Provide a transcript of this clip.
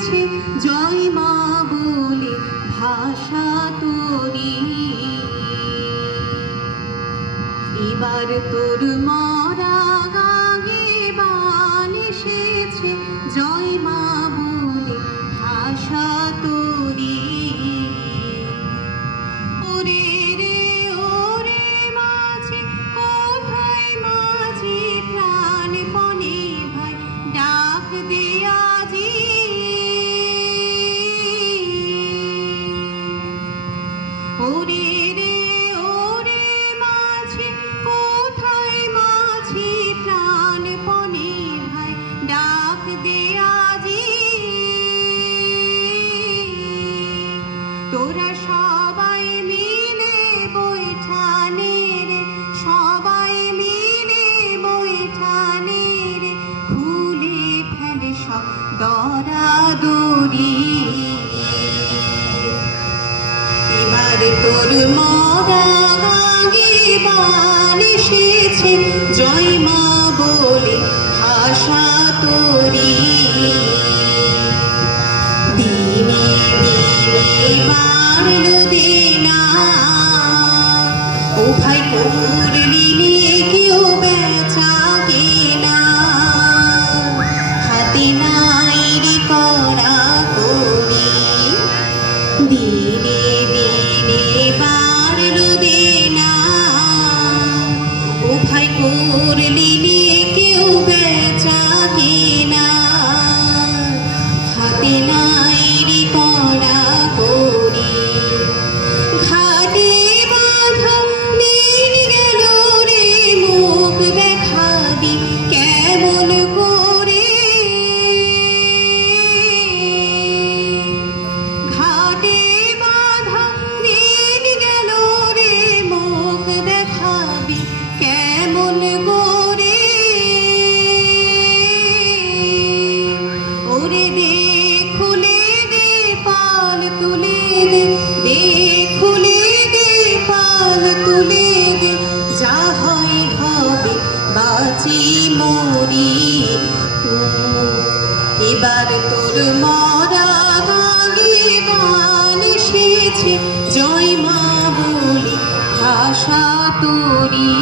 এসেছে জয় মা বলে ভাষা তোরি। এবার তোর মরা গাগে বান এসেছে জয় মা বলে ভাষা তোরি। ওরে রে ওরে মাঝি কোথায় মাঝি প্রাণপণে ভাই ডাক দে আজি। ওরে রে ওরে মাঝি কোথায় মাঝি প্রাণপণে ভাই ডাক দে আজি। তোরা সবাই মিলে বৈঠানে রে সবাই মিলে বৈঠানে রে খুলে ফেলে সব দরাদরি। এবার তোর মরা গাগে বান এসেছে জয় মা বলে ভাষা তোরি। দিনে দিনে বাড়লো দেনা ও ভাই করলি নিয়ে কেউ বেচা কেনা। হাতে নাই রে করা করি দিনে দিনে বাড়লো দেনা ও ভাই করলি নিয়ে কেউ বেচা কেনা। হাতে নাই রে করা করি ঘাটে বাঁধা দিন গেল রে মুখ দেখাবি কেমন করে। ঘাটে বাঁধা দিন গেল রে মুখ দেখাবি কেমন করে। ওরে দে খুলে দে পাল তুলে দে দে খুলে দে পাল তুলে দে যা হয় হবে বাঁচি মরি। এবার তোর মরা গাগে বান এসেছে জয় মা বলে ভাষা তোরি।